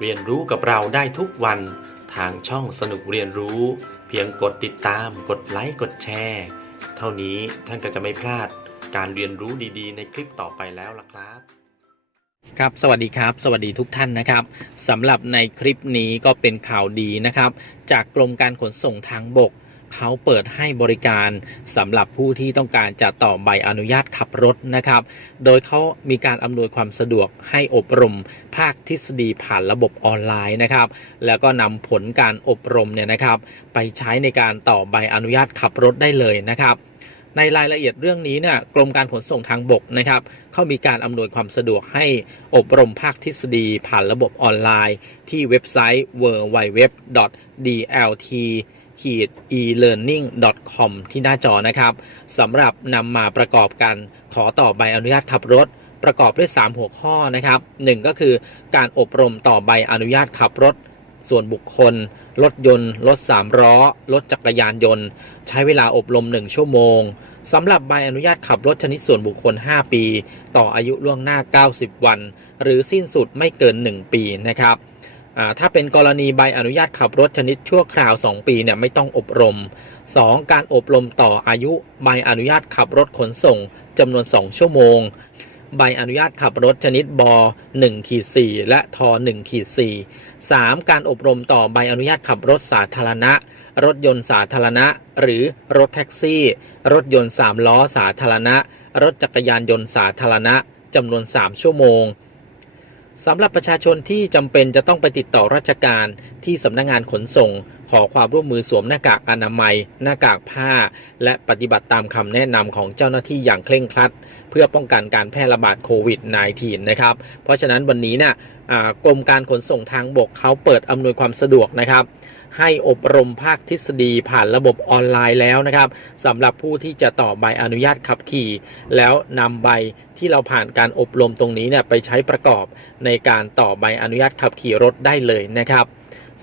เรียนรู้กับเราได้ทุกวันทางช่องสนุกเรียนรู้ เพียงกดติดตาม กดไลค์กดแชร์เท่านี้ท่านก็จะไม่พลาดการเรียนรู้ดีๆ ในคลิปต่อไปแล้วล่ะครับครับสวัสดีครับ สวัสดีทุกท่านนะครับสำหรับในคลิปนี้ก็เป็นข่าวดีนะครับ จากกรมการขนส่งทางบก เขาเปิดให้บริการสำหรับผู้ที่ต้องการจะต่อใบอนุญาตขับรถนะครับ โดยเขามีการอำนวยความสะดวกให้อบรมภาคทฤษฎีผ่านระบบออนไลน์นะครับ แล้วก็นำผลการอบรมเนี่ยนะครับ ไปใช้ในการต่อใบอนุญาตขับรถได้เลยนะครับในรายละเอียดเรื่องนี้เนี่ยกรมการขนส่งทางบกนะครับเขามีการอำนวยความสะดวกให้อบรมภาคทฤษฎีผ่านระบบออนไลน์ ที่เว็บไซต์ www.dlt e-learning.com ที่หน้าจอนะครับสำหรับนำมาประกอบกันขอต่อใบอนุญาตขับรถ ประกอบด้วย 3 หัวข้อนะครับ 1 ก็คือการอบรมต่อใบอนุญาตขับรถ ส่วนบุคคล รถยนต์ รถ 3 ล้อ รถจักรยานยนต์ ใช้เวลาอบรม 1 ชั่วโมงสำหรับใบอนุญาตขับรถชนิดส่วนบุคคล 5 ปี ต่ออายุล่วงหน้า 90 วัน หรือสิ้นสุดไม่เกิน 1 ปีนะครับ ถ้าเป็นกรณีใบอนุญาตขับรถชนิดชั่วคราว 2 ปีเนี่ยไม่ต้องอบรม 2. การอบรมต่ออายุใบอนุญาตขับรถขนส่งจำนวน 2 ชั่วโมง ใบอนุญาตขับรถชนิดบ1ขีด4และท1ขีด4 3. การอบรมต่อใบอนุญาตขับรถสาธารณะ รถยนต์สาธารณะ หรือรถแท็กซี่ รถยนต์3ล้อสาธารณะ รถจักรยานยนต์สาธารณะจำนวน 3 ชั่วโมง สำหรับประชาชนที่จำเป็นจะต้องไปติดต่อราชการที่สำนักงงานขนส่งขอความร่วมมือสวมหน้ากากอนามัย หน้ากากผ้า และปฏิบัติตามคำแนะนำของเจ้าหน้าที่อย่างเคร่งครัด เพื่อป้องกันการแพร่ระบาดโควิด -19 นะครับ เพราะฉะนั้นวันนี้เนี่ยกรมการขนส่งทางบกเขาเปิดอำนวยความสะดวกนะครับ ให้อบรมภาคทฤษฎีผ่านระบบออนไลน์แล้วนะครับสำหรับผู้ที่จะต่อใบอนุญาตขับขี่ แล้วนำใบที่เราผ่านการอบรมตรงนี้เนี่ยไปใช้ประกอบในการต่อใบอนุญาตขับขี่รถได้เลยนะครับ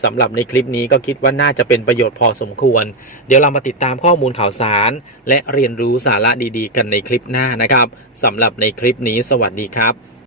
สำหรับในคลิปนี้ก็คิดว่าน่าจะเป็นประโยชน์พอสมควร เดี๋ยวเรามาติดตามข้อมูลข่าวสาร และเรียนรู้สาระดีๆ กันในคลิปหน้านะครับสำหรับในคลิปนี้สวัสดีครับ